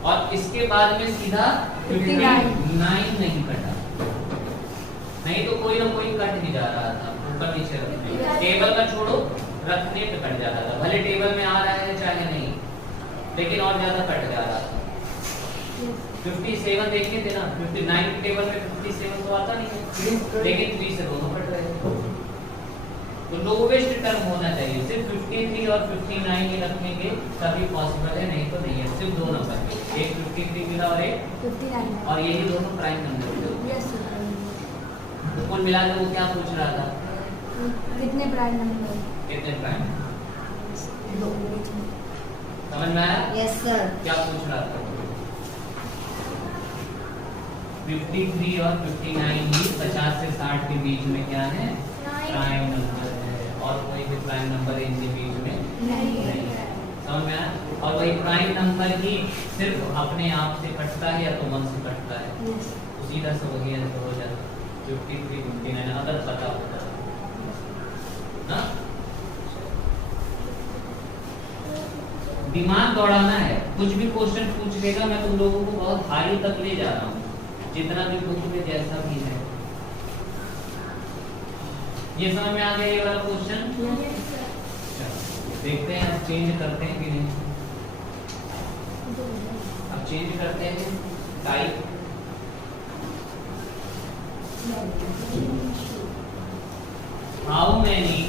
और इसके बाद में सीधा 59 नहीं कटा, नहीं तो कोई ना कोई कट ही जा रहा था ऊपर नीचे रखने में। टेबल का छोड़ो, रखने पे कट जा रहा था, भले टेबल में आ रहा है चाहे नहीं, लेकिन और ज्यादा कट जा रहा था। 57 देखते थे ना, 59 के टेबल में 57 तो आता नहीं है, लेकिन 3 से दोनों कट रहे थे। तो लोवेस्ट टर्म होना चाहिए, सिर्फ 53 और 59 ही रखेंगे तभी पॉसिबल है, नहीं तो नहीं है। सिर्फ दो नंबर के, एक 53 मिला और एक 59. और यही दोनों प्राइम नंबर थे। Yes, sir. तो कुल मिला के वो क्या पूछ रहा था, कितने प्राइम नंबर? कितने प्राइम, दो. समझ में आया? Yes sir. क्या पूछ रहा था? 53 और 59 ही 50 से 60 के बीच में क्या है, प्राइम नंबर है, और कोई भी प्राइम नंबर इनके बीच में नहीं. नहीं है। समझ में आया? और वही प्राइम नंबर ही सिर्फ अपने आप से कटता है या तो 1 से कटता है, Yes. तो सीधा से वही आंसर हो जाता 53 59 अगर पता होता ना। दिमाग दौड़ाना है, कुछ भी क्वेश्चन पूछ लेगा, मैं तुम लोगों को बहुत हाई तक ले जा रहा हूँ, जितना भी बुक में जैसा भी है। ये समझ में आ गया ये वाला क्वेश्चन? देखते हैं अब चेंज करते हैं कि नहीं। अब चेंज करते हैं type. How many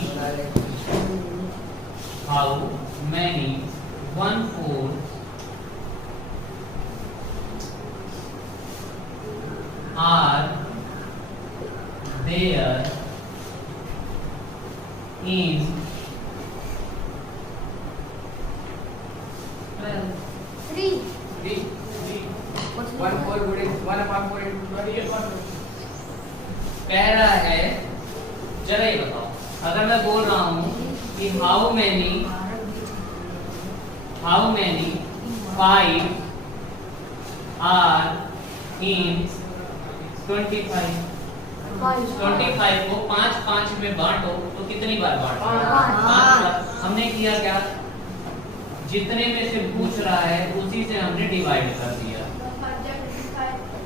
1/4 are there in 3. 1/4 कह रहा है, जरा ये बताओ, अगर मैं बोल रहा हूँ कि हाउ मैनी 5 are in 25, 25 को 5 में बांटो तो कितनी बार बांटो? 5 बार। हमने किया क्या, जितने में से पूछ रहा है उसी से हमने डिवाइड कर दिया,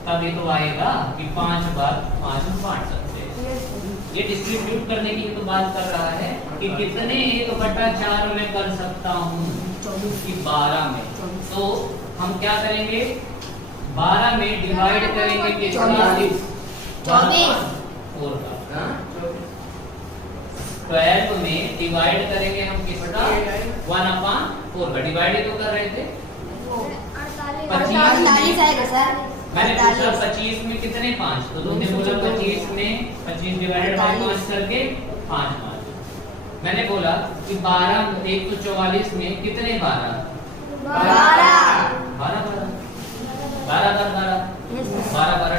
तब ये तो आएगा कि 5 बार 5 में बांट सकते हैं। ये डिस्ट्रीब्यूट करने की तो बात कर रहा है कि कितने 1/4 में कर सकता हूँ, कि 12 में। तो हम क्या करेंगे, 12 में डिवाइड करेंगे कितना, 24 का 12 में डिवाइड करेंगे हम कितना, 1/4 का। डिवाइड ही तो कर रहे थे। 48 आएगा सर। मैंने पूछा 25 में कितने 5, तो तुमने बोला 25 में 25 डिवाइडेड बाय 5 करके 5। मैंने बोला कि 12 144 में कितने 12 12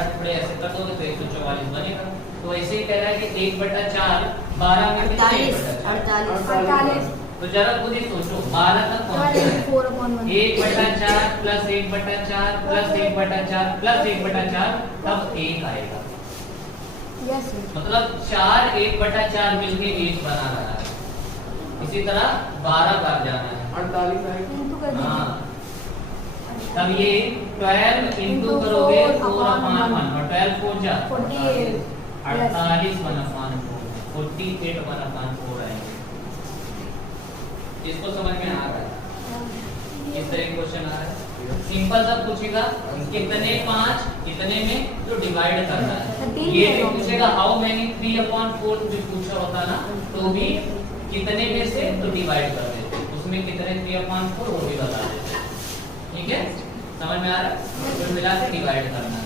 टुकड़े ऐसे कर दोगे तो 144 बनेगा। तो ऐसे ही कह रहा है कि 1/4 12 में कितने 48. तो जरा खुद ही सोचो, 12 तक पहुंचना है, 1/4 प्लस 1/4 प्लस 1/4 प्लस 1/4, तब 1 आएगा। Yes, sir. मतलब 4 1/4 मिलके 1 बना रहा है। इसी तरह 12 बार जाना है। 48 आएगा। Into कर दीजिए. हाँ, तब ये 12 इंटू करोगे 4/1 और 12 4 जा 48. 48 1/4 48 1/4 आएंगे। इसको समझ में आ रहा है? इस तरह क्वेश्चन आ रहा है, सिंपल सा पूछेगा कितने 5 कितने में जो डिवाइड करना है। ये भी पूछेगा हाउ मेनी 3/4 भी पूछा होता ना, तो भी कितने में से तो डिवाइड कर देते, उसमें कितने 3/4 वो भी बता देते। ठीक है, समझ में आ रहा है? तो मिला के डिवाइड करना है।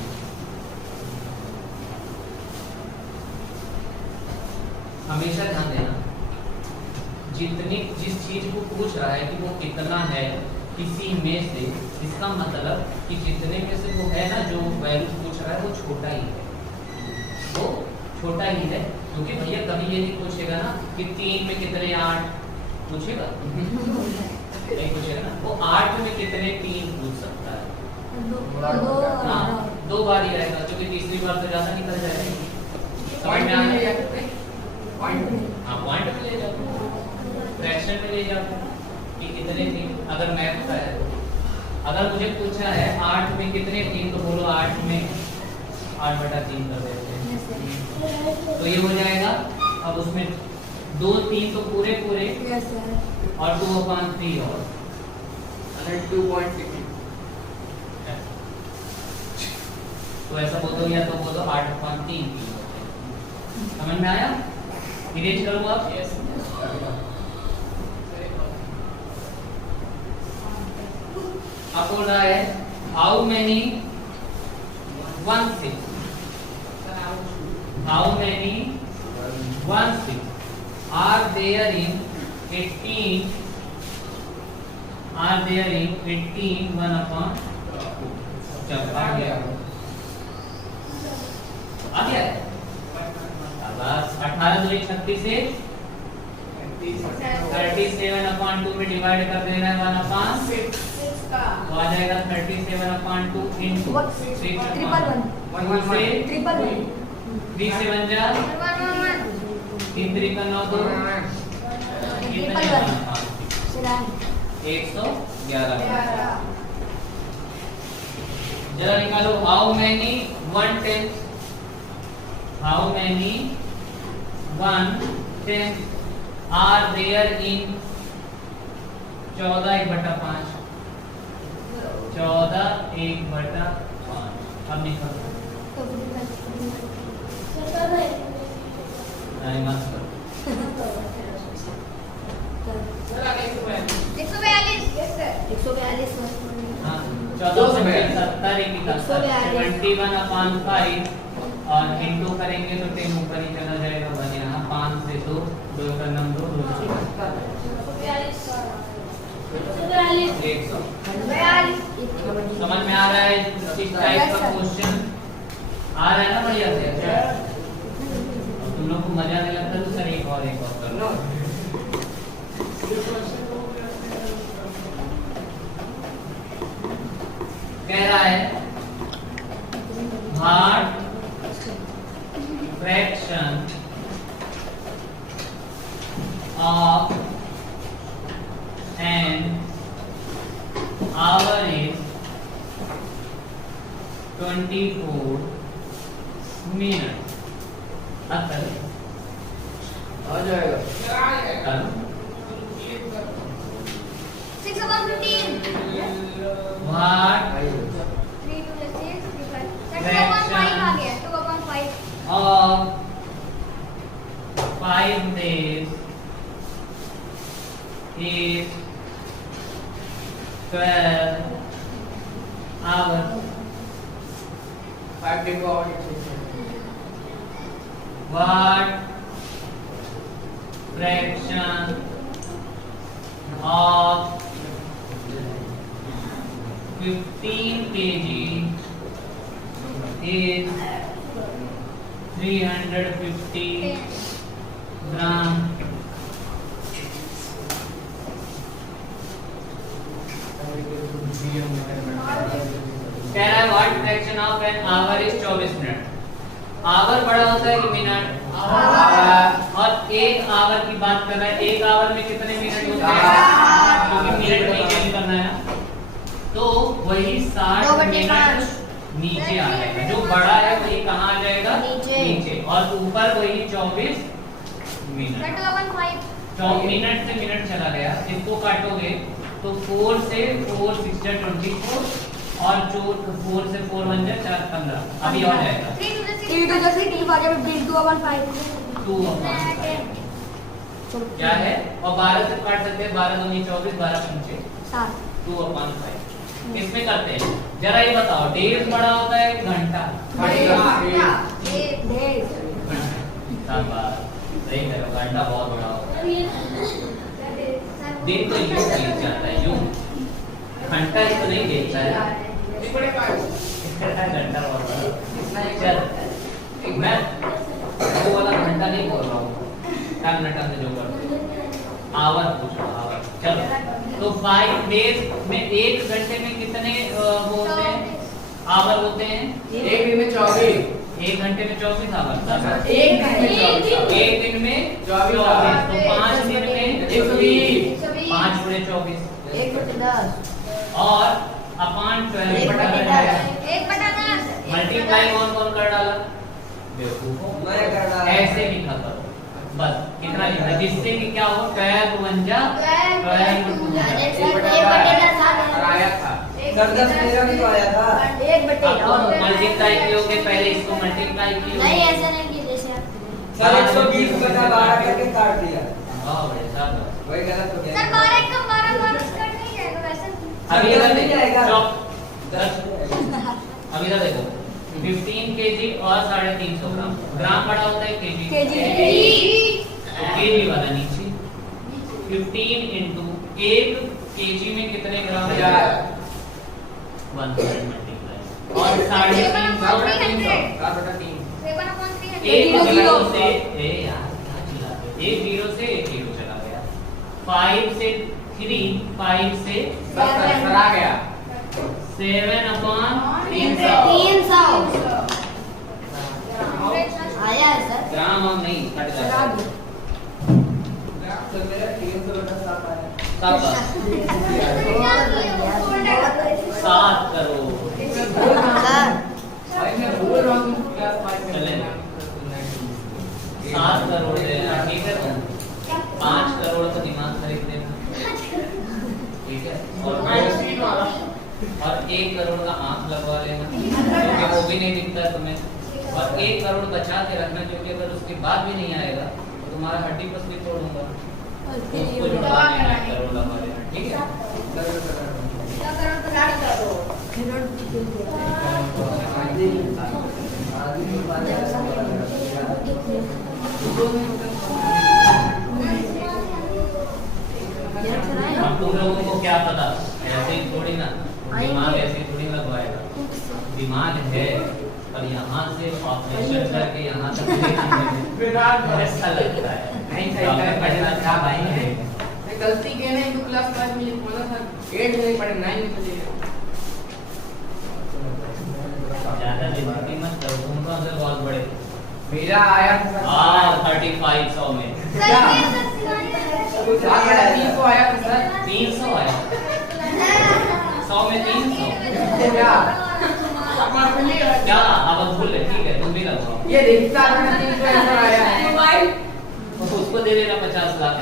हमेशा ध्यान देना, जिस चीज को पूछ रहा है कि वो कितना है, किसी में से इसका मतलब कि जितने में से वो है ना जो वैल्यू पूछ रहा है वो छोटा ही है, वो छोटा ही है, क्योंकि भैया कभी ये नहीं पूछेगा ना कि 3 में कितने 8 पूछेगा, नहीं पूछेगा ना, वो 8 में कितने 3 पूछ सकता है। हाँ, 2 बार ही आएगा, क्योंकि तीसरी बार तो ज्यादा निकल जाएगा। समझ में आ रहा है? हाँ, पॉइंट में ले जाओ, फ्रैक्शन में ले जाओ कि कितने 3। अगर मैथ का है, अगर मुझे पूछा है 8 में कितने 3, तो बोलो 8 में 8/3 कर देते हैं, तो ये हो जाएगा। अब उसमें 2 3 तो पूरे पूरे यस सर। और 2/3 और 2.6। तो ऐसा बोल दो या तो बोलो 8/3 की। समझ में आया? इरेज करूँ आप? यस। अब बोल रहा है how many 1/6 are there in 18 1/2। चलो आ गया बस 18 2 36 से 37/2 में डिवाइड कर देना है 1/6 तो आ जाएगा 37/2 into 3 से 1 जा 3 3 का 9 2 111। जरा निकालो how many 1/10 are there in 14/5 14/5। अब निकालो नहीं मत करो 142 हाँ 14 से 70 एक निकलता है 21/5 और इंटू करेंगे तो 10 ऊपर ही चला जाएगा। बन यहाँ 5 से 2 2 का नंबर 2 समझ में आ रहा है? इस टाइप का क्वेश्चन आ रहा है ना बढ़िया से। तुम लोग को मजा नहीं लगता तो सर एक और कर लो। कह रहा है hard fraction of an hour is 24 minute. अतः आ जाएगा। What of 5 days is 12 hours? 5 day को What fraction of 15 kg is 350 gram? कह रहा है what fraction of an hour is 24 minute. Hour बड़ा होता है कि मिनट? और एक आवर की बात कर रहा है, एक आवर में कितने मिनट होते हैं? क्योंकि मिनट नहीं चेंज करना है, तो वही 60 मिनट नीचे आ जाएगा। जो बड़ा है वही कहाँ आ जाएगा? नीचे। और ऊपर वही 24 मिनट। मिनट से मिनट चला गया, इसको काटोगे तो 4 से 4 6 24 और जो 4 से 4 1 4 15 अभी और जाएगा 2/5 क्या है? और 12 से काट सकते हैं, 12 दूनी 24 12 पंचे 2/5। इसमें करते हैं, जरा ये बताओ डेज बड़ा होता है घंटा? सही करो, घंटा बहुत बड़ा होता है। दिन तो यूं बीत जाता है, यूं घंटा इसको नहीं देखता है घंटा बोल रहा हूँ। चल मैं वो वाला घंटा नहीं बोल रहा हूँ, टन जो कर आवर पूछो आवर। चलो तो 5 डेज में 1 घंटे में कितने वो होते हैं आवर होते हैं? एक दिन में 24, 1 घंटे में 24 आवर। एक दिन में 24, एक दिन में 24, तो 5 दिन में 120, 5 गुणे 24 और अपॉन 12 मल्टीप्लाई कौन कौन कर डाला? बेवकूफों, मैं कर डाला। ऐसे लिखा करो बस, कितना लिखना जिससे कि क्या हो 12 51 आया था सर 10 13 भी तो आया था। मल्टीप्लाई कियोगे, पहले इसको मल्टीप्लाई कियोगे। नहीं ऐसा नहीं की जैसे आप सर 120 बचा 12 करके काट दिया। वाह बड़े साहब, वही गलत हो गया। अभी इधर नहीं आएगा। चौक 10 अभी इधर देखो 15 केजी और 350 ग्राम। ग्राम बड़ा होता है केजी, तो केजी वाला नीचे 15 इंटू 1 केजी में कितने ग्राम? 100 मल्टीप्लाई और 350 एक जीरो से ए यार क्या चिल्लाते हो? एक जीरो से एक जीरो चला गया। 5 से 3 5 से आ गया 7/300 आया है सर ग्राम हम नहीं कट जाता सर मेरा 300 बटा 7 आया। तब 7 करोड़ भाई मैं बोल रहा हूँ क्लास 5 में चलेगा। 7 करोड़ देना ठीक है, 5 करोड़ का दिमाग खरीद देना ठीक है, और 1 करोड़ का आंख लगवा लेना क्योंकि वो भी नहीं दिखता है तुम्हें, और 1 करोड़ बचा के रखना क्योंकि अगर उसके बाद भी नहीं आएगा तो तुम्हारा हड्डी पसली तोड़ूंगा, तो उसको जुड़वा लेना 1 करोड़ लगवा लेना ठीक है। अब तुम लोगों को क्या पता, ऐसे ही थोड़ी ना दिमाग ऐसे ही थोड़ी लगवाएगा, दिमाग है पर यहाँ से ऑपरेशन करके यहाँ तक ऐसा लगता है नहीं डॉक्टर पढ़ना था भाई है। गलती के नहीं तो क्लास 5 में बोला था 8 में नहीं पढ़े 9 में चले गए। ज्यादा दिमागी मत करो, तुम कौन से बहुत बड़े? मेरा आया था 3500 में क्या कुछ आ गया 300 आया था सर 300 आया, 100 में 300 क्या क्या? अब भूल गए ठीक है, तुम भी लगवाओ, ये देखता है 300 आंसर आया है उसको दे देना 50 लाख।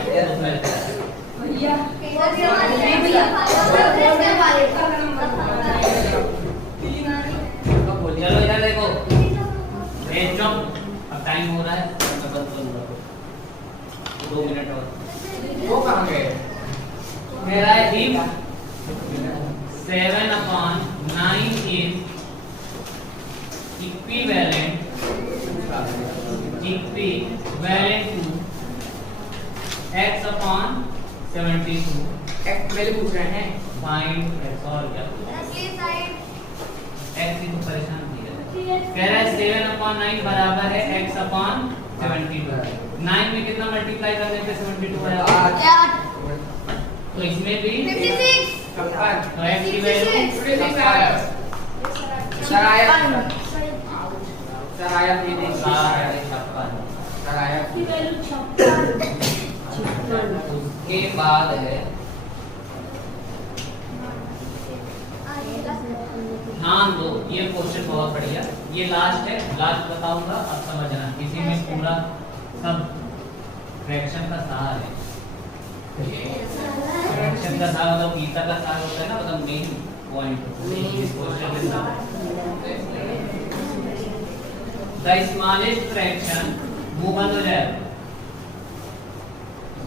चलो इधर देखो, अब टाइम हो रहा है, मैं बंद करूंगा 2 मिनट और। वो कहाँ गए? मेरा है 7/9 is equivalent to x/72 x पहले पूछ रहे हैं फाइंड x और क्या x ही तो परेशान किया कह रहा है 7/9 बराबर है x/72। 9 में कितना मल्टीप्लाई करने पे 72 आया? तो इसमें भी तो x की वैल्यू सर आया सर आया 56। सर आया उसके बाद है ध्यान दो, ये क्वेश्चन बहुत बढ़िया, ये लास्ट है, लास्ट बताऊंगा अब समझना, इसी में पूरा सब फ्रैक्शन का सार है। फ्रैक्शन का सार मतलब गीता का सार होता है ना, मतलब मेन पॉइंट इस क्वेश्चन के साथ। द स्मॉलेस्ट फ्रैक्शन मुंह बंद हो जाएगा,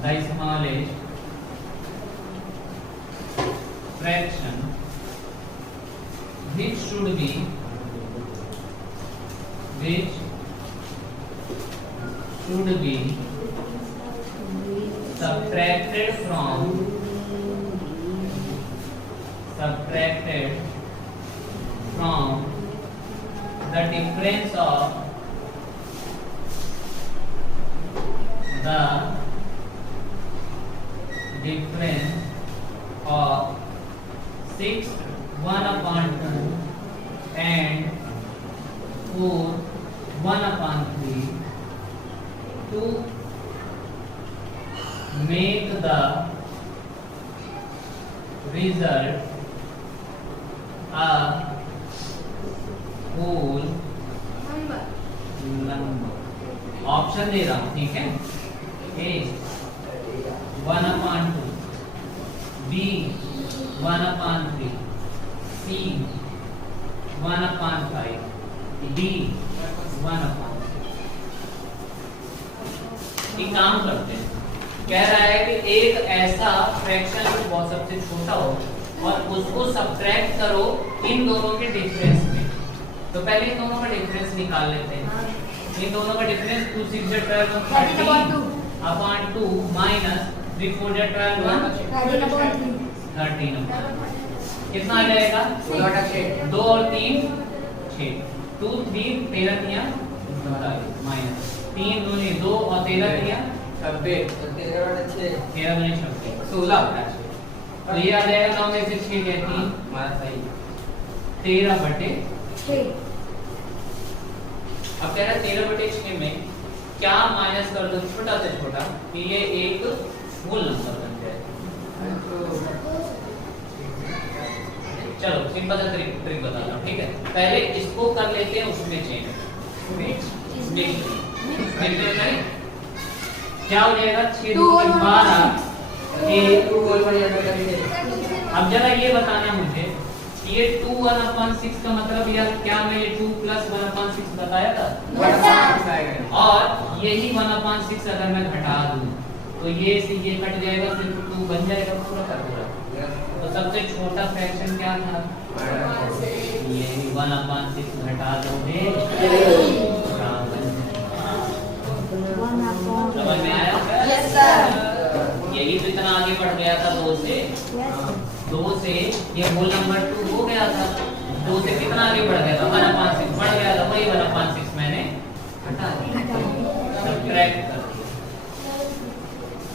the smallest fraction which should be subtracted from subtracted from the difference of the difference of 6 1/2 and 4 1/3 to make the result a whole number. Option दे रहा हूं, ठीक है? A 1/2, B 1/3, C 1/5, D 1/6. एक काम करते हैं, कह रहा है कि एक ऐसा फ्रैक्शन जो बहुत सबसे छोटा हो और उसको सब्ट्रैक्ट करो इन दोनों के डिफरेंस में। तो पहले इन दोनों का डिफरेंस निकाल लेते हैं। इन दोनों का डिफरेंस 2 6 12 13/2 माइनस 3 4 12 13। कितना आ जाएगा? 2 और 3 6, 2 3 13 माइनस 3 2 2 और 13 26, 13 2 26 16। तो ये आ जाएगा 9 में से 6 गए 3, हमारा सही 13/6। अब कह रहा है 13/6 में क्या माइनस कर दो छोटा से छोटा कि ये एक होल नंबर बन जाए। चलो सिंपल सा ट्रिक बताता हूँ, ठीक है? पहले इसको कर लेते हैं उसमें चेंज क्या हो जाएगा? 6 2 12 अब जरा ये बताना मुझे कि ये 2 1/6 का मतलब या क्या मैं ये 2 + 1/6 बताया था? और यही 1/6 अगर मैं घटा दूं तो ये से ये कट जाएगा, सिर्फ 2 बन जाएगा पूरा का पूरा। तो सबसे छोटा फ्रैक्शन क्या था? ये 1/6 घटा दोगे समझ में आया? Yes sir. यही तो इतना आगे बढ़ गया था 2 से। 2 से ये होल नंबर 2 हो गया था। 2 से कितना आगे बढ़ गया था? 1/6 बढ़ गया था। वही 1/6 मैंने हटा दिया, सब्ट्रैक्ट कर दिया।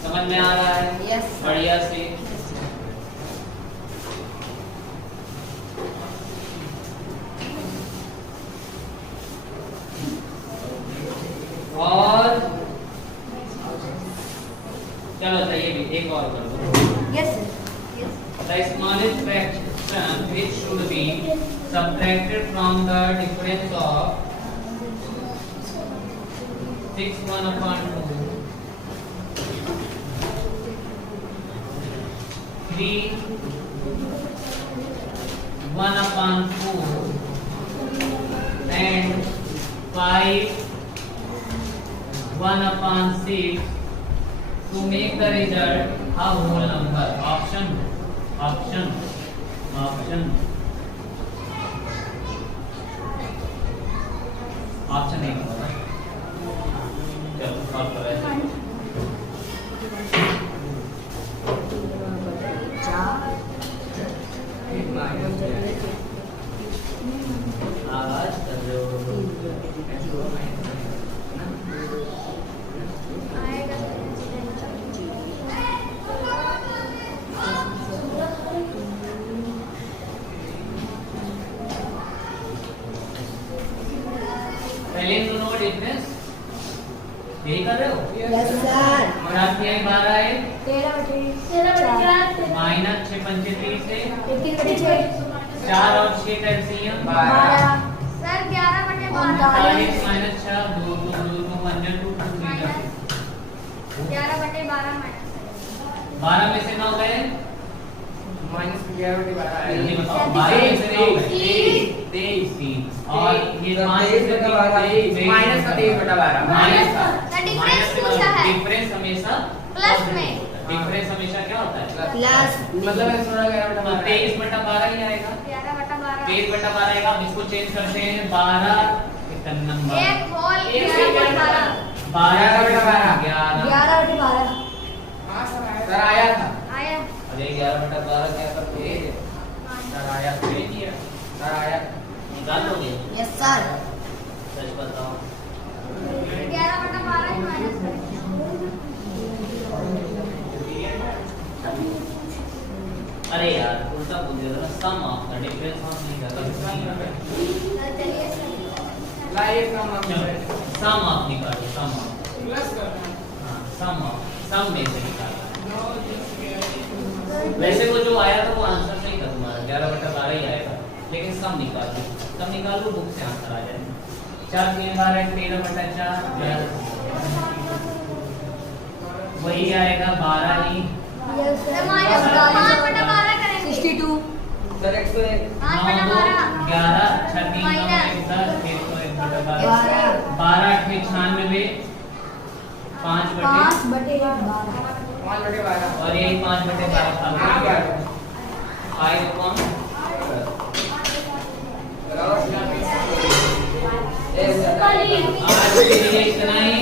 समझ में आ रहा है? यस बढ़िया से। और चलो अच्छा ये भी एक और कर दो। Yes The smallest fraction which should be subtracted from the difference of 6 1/2 3 1/4 and 5 1/6 to make the result a whole number. Option option नहीं होगा। चलो सॉल्व करें। आवाज कर लो। पहले इन दोनों का डिफरेंस यही कर रहे हो? Yes sir. और आपके यहाँ 12 है 13/4 माइनस 6 5 30 से 21/6 4 और 6 का एलसीएम 12 सर 11/12 40 माइनस 6 2 2 2 2 1 2 2 3 11/12 12 में से 9 गए ये बताओ 12 में से 9 गए 23 और ये 5 से माइनस का 23/12 माइनस का The difference पूछा है। डिफरेंस हमेशा प्लस में डिफरेंस हमेशा क्या होता है? प्लस मतलब है 16 तो 23/12 ही आएगा। 11/12 23/12 आएगा। अब इसको चेंज करते हैं 12 कितना नंबर एक होल 11/12 11/12 सर आया था। आया अरे 11/12 क्या करते हैं? आया। निकाल लोगे? Yes sir. सच बताओ। 11/12 ही माइनस करेंगे। अरे यार उल्टा बोल दिया था, सम ऑफ द डिफरेंस ऑफ नहीं करता। चलिए सर। ला ये कम हम सम ऑफ निकालो, सम ऑफ। प्लस करना है। हाँ सम ऑफ, सम में से निकालना है। वैसे वो जो आया था वो आंसर नहीं था तुम्हारा, 11/12 ही आएगा, लेकिन सम निकाल लो, सम निकाल लो, बुक से आंसर आ जाएगा। 4 3 बार है 13/4, वही आएगा 12 ही। यस सर माइनस 5/12 करेंगे। 62। Sir 101 5/12 11 6 3 minus 10 1/12 12 12 8 96 5/12 5/12। 5/12 और ये 5/12 था। हाँ क्या 5 अपॉन बराबर आज के लिए इतना ही।